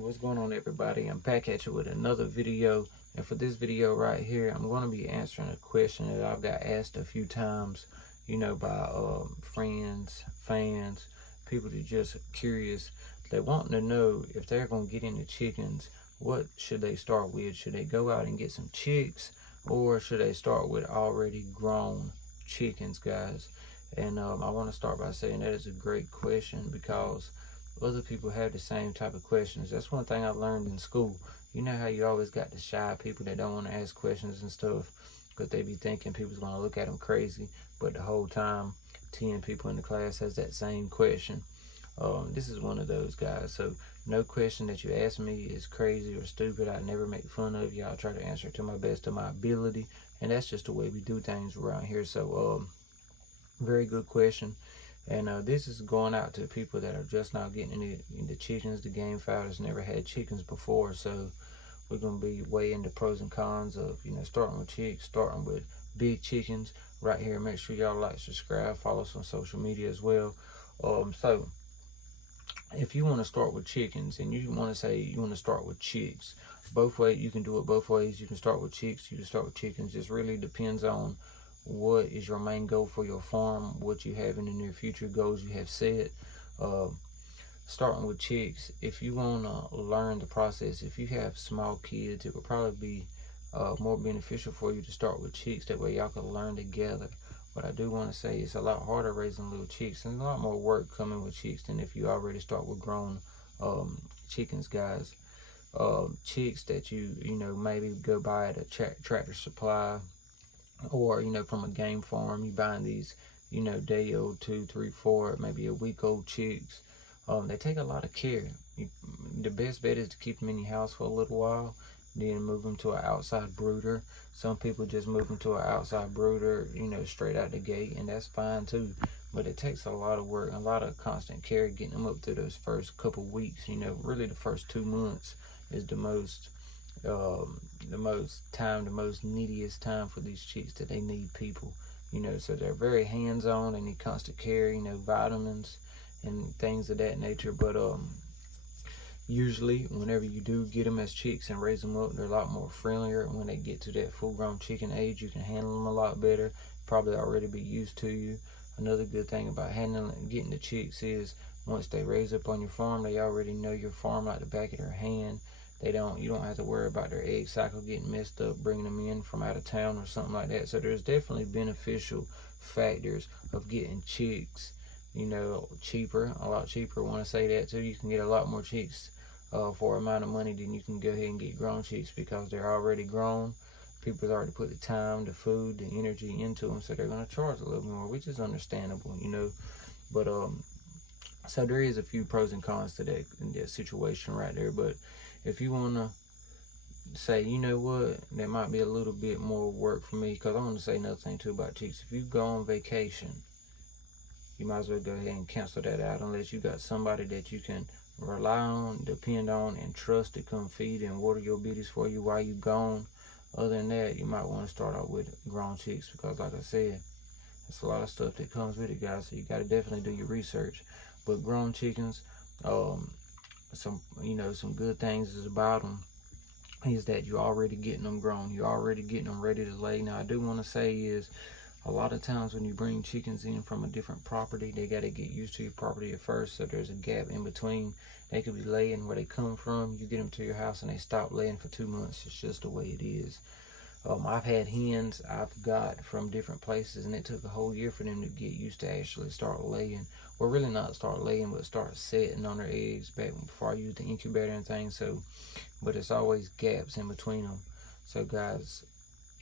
What's going on, everybody? I'm back at you with another video, and for this video right here I'm going to be answering a question that I've got asked a few times, by friends, fans, people that just curious. They want to know if they're going to get into chickens, what should they start with? Should they go out and get some chicks, or should they start with already grown chickens, guys? And I want to start by saying that is a great question, because other people have the same type of questions. That's one thing I learned in school. You know how you always got the shy people that don't want to ask questions and stuff because they be thinking people's going to look at them crazy, but the whole time 10 people in the class has that same question. This is one of those guys. So no question that you ask me is crazy or stupid. I never make fun of you. I'll try to answer it to my best of my ability, and that's just the way we do things around here. So very good question. And this is going out to people that are just now getting into chickens. The Gamefowl has never had chickens before, so we're going to be weighing the pros and cons of, starting with chicks, starting with big chickens right here. Make sure y'all like, subscribe, follow us on social media as well. So if you want to start with chickens and you want to say you want to start with chicks, both ways, you can do it both ways. You can start with chicks, you can start with chickens. Just really depends on what is your main goal for your farm, what you have in the near future, goals you have set. Starting with chicks, if you want to learn the process, if you have small kids, it would probably be more beneficial for you to start with chicks. That way y'all can learn together. But I do want to say it's a lot harder raising little chicks, and a lot more work coming with chicks than if you already start with grown chickens, guys. Chicks that you maybe go buy at a Tractor Supply, or from a game farm. You buying these day old, 2, 3, 4, maybe a week old chicks. They take a lot of care. The best bet is to keep them in your house for a little while, then move them to an outside brooder. Some people just move them to an outside brooder, straight out the gate, and that's fine too. But it takes a lot of work, a lot of constant care getting them up through those first couple weeks. Really the first 2 months is the most neediest time for these chicks, that they need people, so they're very hands-on. They need constant care, vitamins and things of that nature. But usually whenever you do get them as chicks and raise them up, they're a lot more friendlier. When they get to that full-grown chicken age, you can handle them a lot better, probably already be used to you. Another good thing about getting the chicks is once they raise up on your farm, they already know your farm like the back of their hand. You don't have to worry about their egg cycle getting messed up, bringing them in from out of town or something like that. So there's definitely beneficial factors of getting chicks, cheaper, a lot cheaper. I want to say that too. You can get a lot more chicks for an amount of money than you can go ahead and get grown chicks, because they're already grown. People's already put the time, the food, the energy into them, so they're going to charge a little more, which is understandable, But so there is a few pros and cons to that situation right there. But if you want to say, what, that might be a little bit more work for me, because I want to say another thing too about chicks. If you go on vacation, you might as well go ahead and cancel that out, unless you got somebody that you can rely on, depend on, and trust to come feed and water your bitties for you while you gone. Other than that, you might want to start out with grown chicks, because like I said, there's a lot of stuff that comes with it, guys, so you got to definitely do your research. But grown chickens, some good things is about them is that you're already getting them grown, you're already getting them ready to lay. Now I do want to say is, a lot of times when you bring chickens in from a different property, they got to get used to your property at first, so there's a gap in between. They could be laying where they come from, you get them to your house and they stop laying for 2 months. It's just the way it is. I've had hens I've got from different places, and it took a whole year for them to get used to actually start laying. Well, really not start laying, but start setting on their eggs back before I used the incubator and things. So, but it's always gaps in between them. So guys,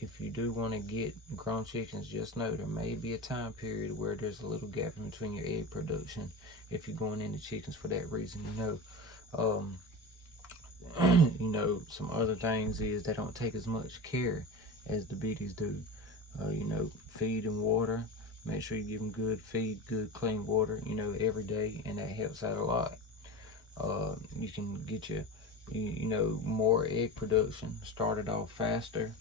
if you do want to get grown chickens, just know there may be a time period where there's a little gap in between your egg production if you're going into chickens for that reason. Some other things is they don't take as much care as the biddies do. Feed and water. Make sure you give them good feed, good clean water, every day, and that helps out a lot. You can get more egg production started off faster,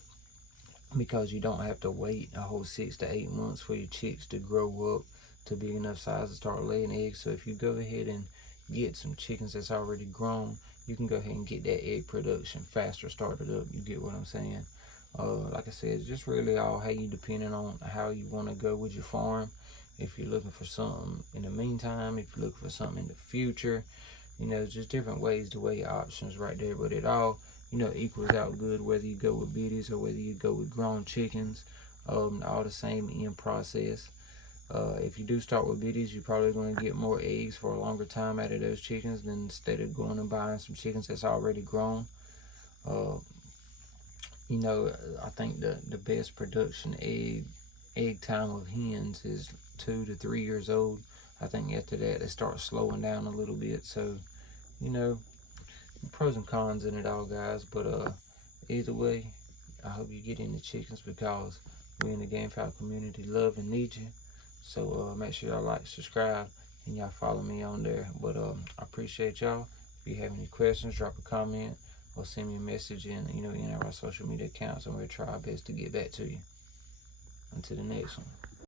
because you don't have to wait a whole 6 to 8 months for your chicks to grow up to big enough size to start laying eggs. So if you go ahead and get some chickens that's already grown, you can go ahead and get that egg production faster started up. You get what I'm saying? Like I said, it's just really all how you depending on how you want to go with your farm. If you're looking for something in the meantime, if you're looking for something in the future, you know, just different ways to weigh your options right there. But it all, you know, equals out good, whether you go with biddies or whether you go with grown chickens. All the same end process. If you do start with biddies, you're probably going to get more eggs for a longer time out of those chickens than instead of going and buying some chickens that's already grown. You know, I think the best production egg time of hens is 2 to 3 years old. I think after that they start slowing down a little bit. So, you know, pros and cons in it all, guys. But either way, I hope you get into chickens, because we in the Gamefowl community love and need you. So make sure y'all like, subscribe, and y'all follow me on there. But I appreciate y'all. If you have any questions, drop a comment or send me a message in, you know, in our social media accounts, and we'll try our best to get back to you. Until the next one.